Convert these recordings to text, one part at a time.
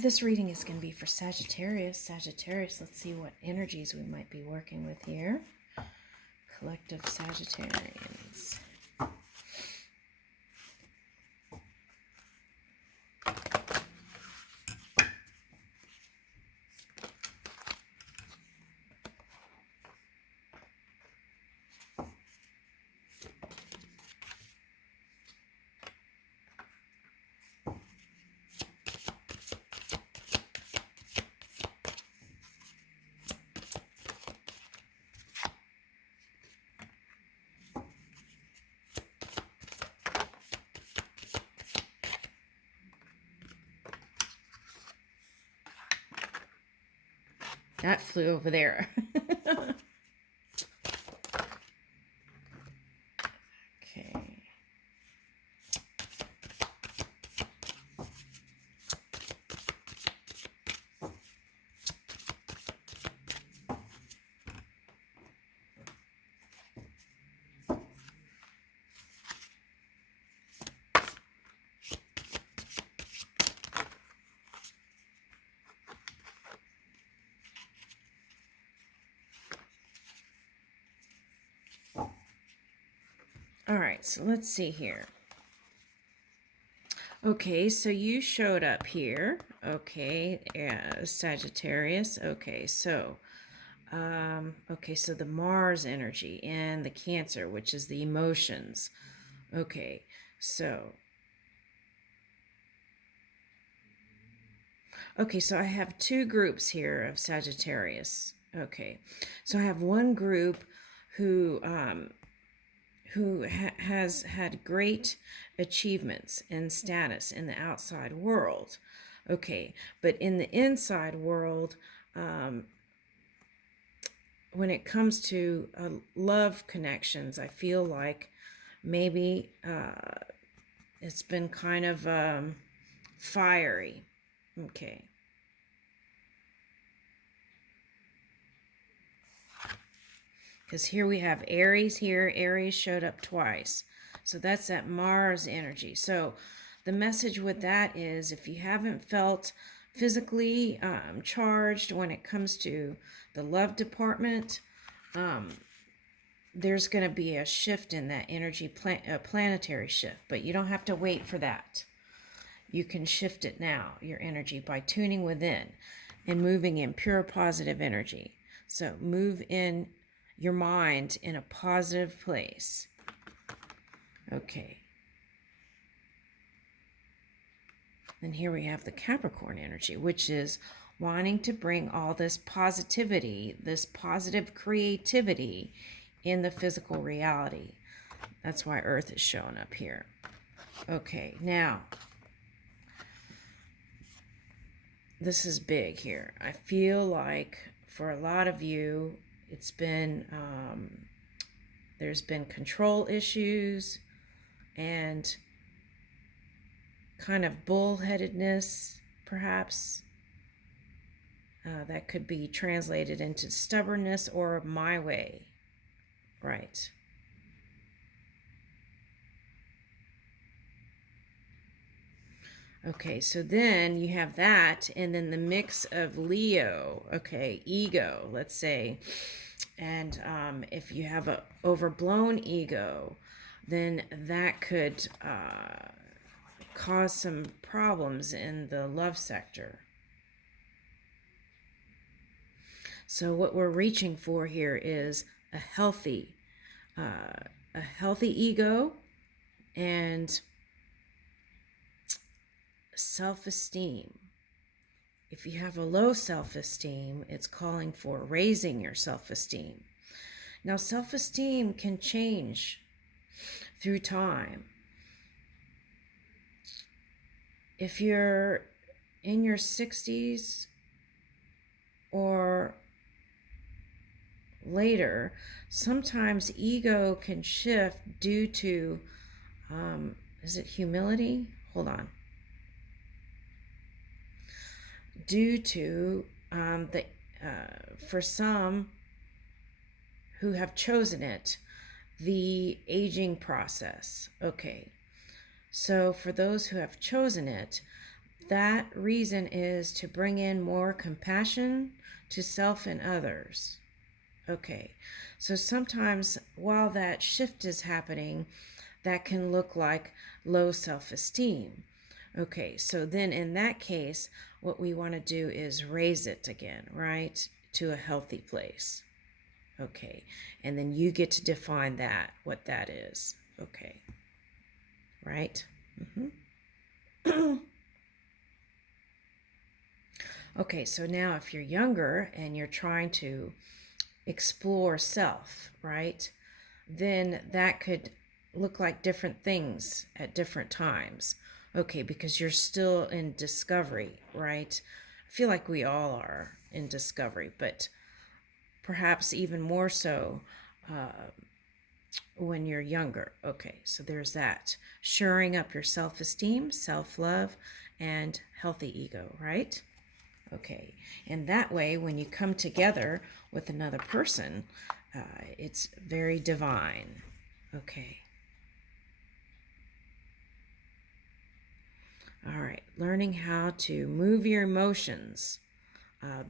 This reading is going to be for Sagittarius. Sagittarius, let's see what energies we might be working with here. Collective Sagittarians. That flew over there. Okay. All right, so let's see here. Okay, so you showed up here. Okay, Sagittarius. Okay, so the Mars energy and the Cancer, which is the emotions. Okay, so I have two groups here of Sagittarius. Okay, so I have one group who has had great achievements and status in the outside world. Okay, but in the inside world, when it comes to love connections, I feel like maybe it's been kind of fiery. Okay. Because here we have Aries here. Aries showed up twice. So that's that Mars energy. So the message with that is if you haven't felt physically charged when it comes to the love department, there's going to be a shift in that energy, a planetary shift. But you don't have to wait for that. You can shift it now, your energy, by tuning within and moving in pure positive energy. So move in your mind in a positive place. Okay. Then here we have the Capricorn energy, which is wanting to bring all this positivity, this positive creativity in the physical reality. That's why Earth is showing up here. Okay, now, this is big here. I feel like for a lot of you, it's been, there's been control issues and kind of bullheadedness, perhaps. That could be translated into stubbornness or my way. Right. Okay, so then you have that, and then the mix of Leo, okay, ego, let's say. And if you have an overblown ego, then that could cause some problems in the love sector. So what we're reaching for here is a healthy ego and self-esteem. If you have a low self-esteem, it's calling for raising your self-esteem. Now, self-esteem can change through time. If you're in your 60s or later, sometimes ego can shift due to, is it humility? Hold on. Due to for some who have chosen it, the aging process. Okay, so for those who have chosen it, that reason is to bring in more compassion to self and others. Okay, so sometimes while that shift is happening, that can look like low self-esteem. Okay, so then in that case, what we want to do is raise it again, right, to a healthy place. Okay, and then you get to define that, what that is. Okay, right? Okay, so now if you're younger and you're trying to explore self, right, then that could look like different things at different times. Okay, because you're still in discovery, right? I feel like we all are in discovery, but perhaps even more so when you're younger. Okay, so there's that. Shoring up your self-esteem, self-love, and healthy ego, right? Okay, and that way, when you come together with another person, it's very divine. Okay. All right, learning how to move your emotions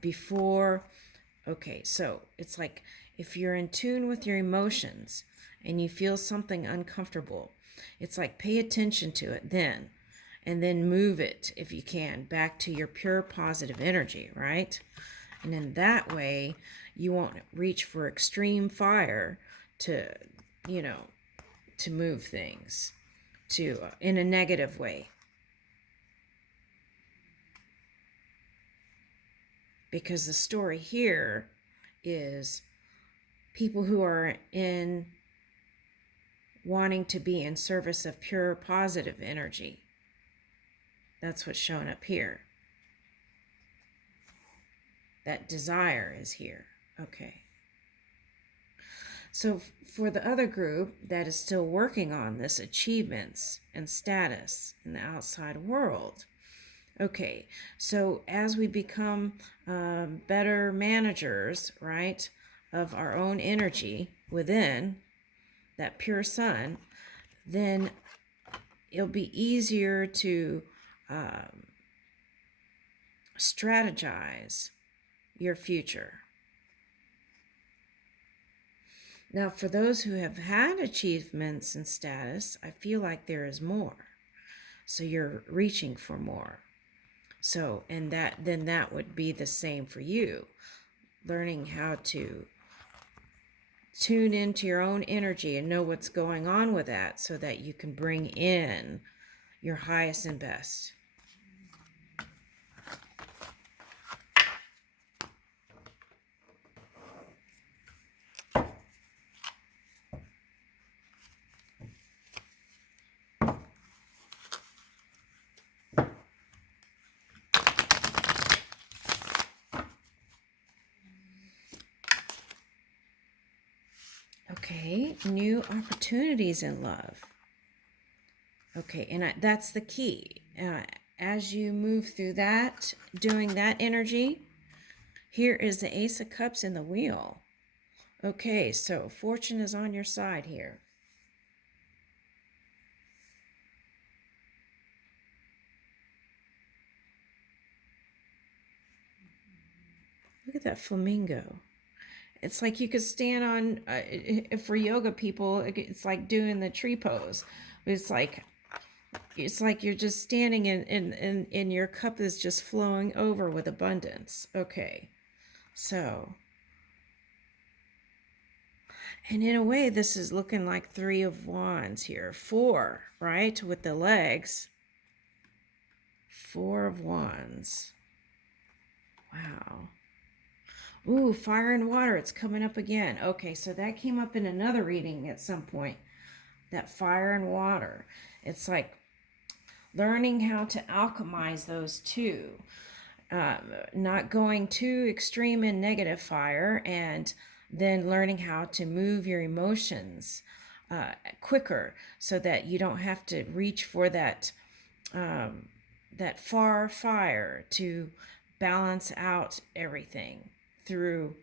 before. Okay, so it's like if you're in tune with your emotions and you feel something uncomfortable, it's like pay attention to it then, and then move it, if you can, back to your pure positive energy, right? And in that way, you won't reach for extreme fire to, to move things to in a negative way. Because the story here is people who are in wanting to be in service of pure positive energy. That's what's shown up here. That desire is here. Okay. So for the other group that is still working on this achievements and status in the outside world, okay, so as we become better managers, right, of our own energy within that pure sun, then it'll be easier to strategize your future. Now, for those who have had achievements and status, I feel like there is more. So you're reaching for more. So, and that would be the same for you. Learning how to tune into your own energy and know what's going on with that so that you can bring in your highest and best. Okay, new opportunities in love. Okay, and that's the key. As you move through that, doing that energy, here is the Ace of Cups in the wheel. Okay, so fortune is on your side here. Look at that flamingo. It's like you could stand on, for yoga people, it's like doing the tree pose. It's like you're just standing and your cup is just flowing over with abundance. Okay, so, and in a way, this is looking like 3 of Wands here. 4, right, with the legs. 4 of Wands. Wow. Ooh, fire and water. It's coming up again. Okay, so that came up in another reading at some point. That fire and water. It's like learning how to alchemize those two. Not going too extreme in negative fire, and then learning how to move your emotions quicker so that you don't have to reach for that far fire to balance out everything through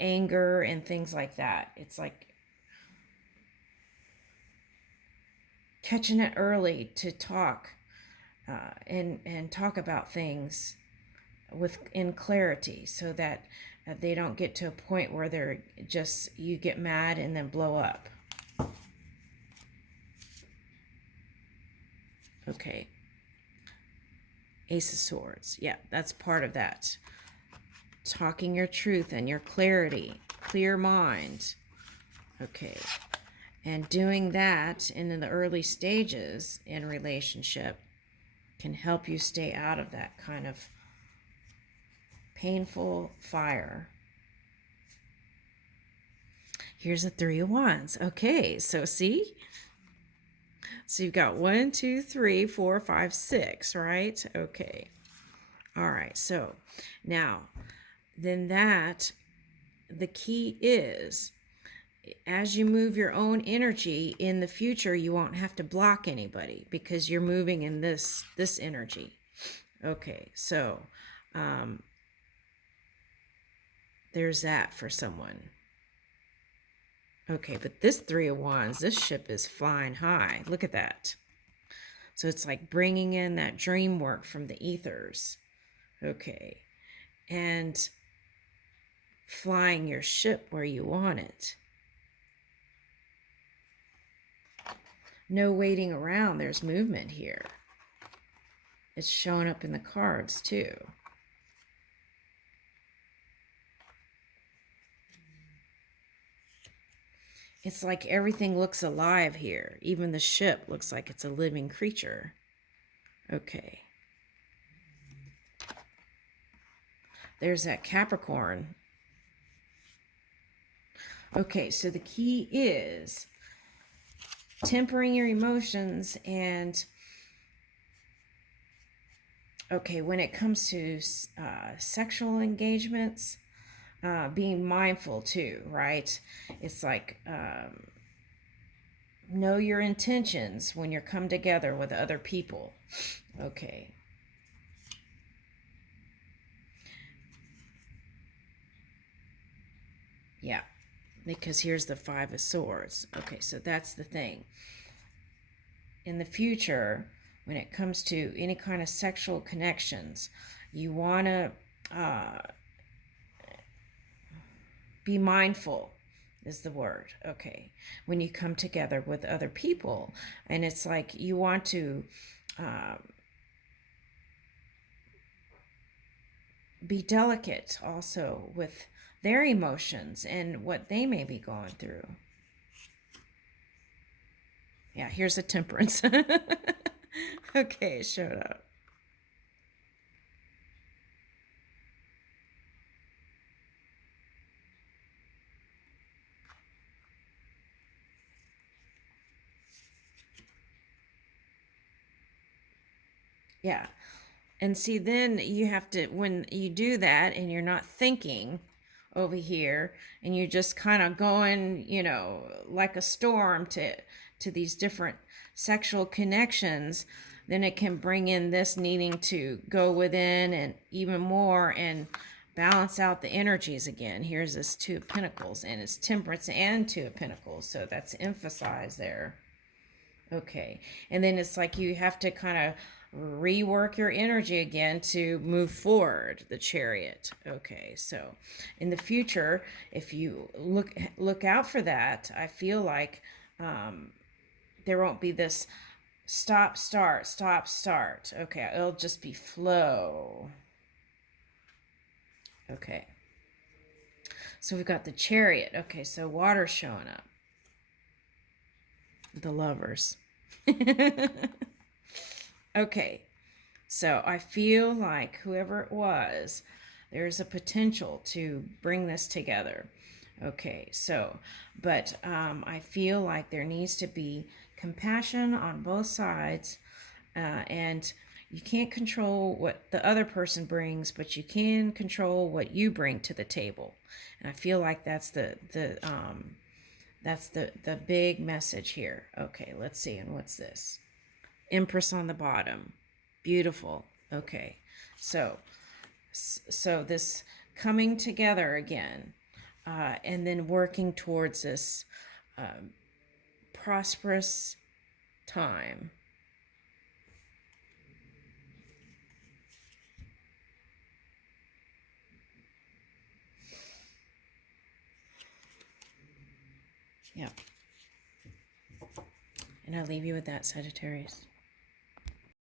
anger and things like that. It's like catching it early to talk and talk about things in clarity, so that they don't get to a point where they're just, you get mad and then blow up. Okay. Ace of Swords. Yeah, that's part of that. Talking your truth and your clarity. Clear mind. Okay. And doing that in the early stages in relationship can help you stay out of that kind of painful fire. Here's a Three of Wands. Okay, so see? So you've got 1, 2, 3, 4, 5, 6, right? Okay. All right, so now, then the key is, as you move your own energy in the future, you won't have to block anybody because you're moving in this energy. Okay, so there's that for someone. Okay, but this Three of Wands, this ship is flying high. Look at that. So it's like bringing in that dream work from the ethers. Okay, and flying your ship where you want it. No waiting around. There's movement here. It's showing up in the cards too. It's like everything looks alive here. Even the ship looks like it's a living creature. Okay. There's that Capricorn. Okay, so the key is tempering your emotions, and okay, when it comes to sexual engagements, being mindful too, right? It's like know your intentions when you come together with other people. Okay. Yeah, because here's the Five of Swords. Okay, so that's the thing. In the future, when it comes to any kind of sexual connections, you want to be mindful is the word. Okay, when you come together with other people, and it's like you want to be delicate also with their emotions and what they may be going through. Yeah, here's a Temperance. Okay, it showed up. Yeah. And see, then you have to, when you do that and you're not thinking over here and you're just kind of going, you know, like a storm to these different sexual connections, then it can bring in this needing to go within and even more and balance out the energies again. Here's this Two of Pentacles, and it's Temperance and Two of Pentacles, so that's emphasized there. Okay, and then it's like you have to kind of rework your energy again to move forward, the Chariot. Okay, so in the future, if you look out for that, I feel like there won't be this stop, start, stop, start. Okay, it'll just be flow. Okay, so we've got the Chariot. Okay, so water's showing up. The Lovers. Okay, so I feel like whoever it was, there's a potential to bring this together. Okay, so, but I feel like there needs to be compassion on both sides, and you can't control what the other person brings, but you can control what you bring to the table. And I feel like that's the big message here. Okay, let's see. And what's this? Empress on the bottom. Beautiful. Okay, so this coming together again, and then working towards this prosperous time. Yeah. And I'll leave you with that, Sagittarius.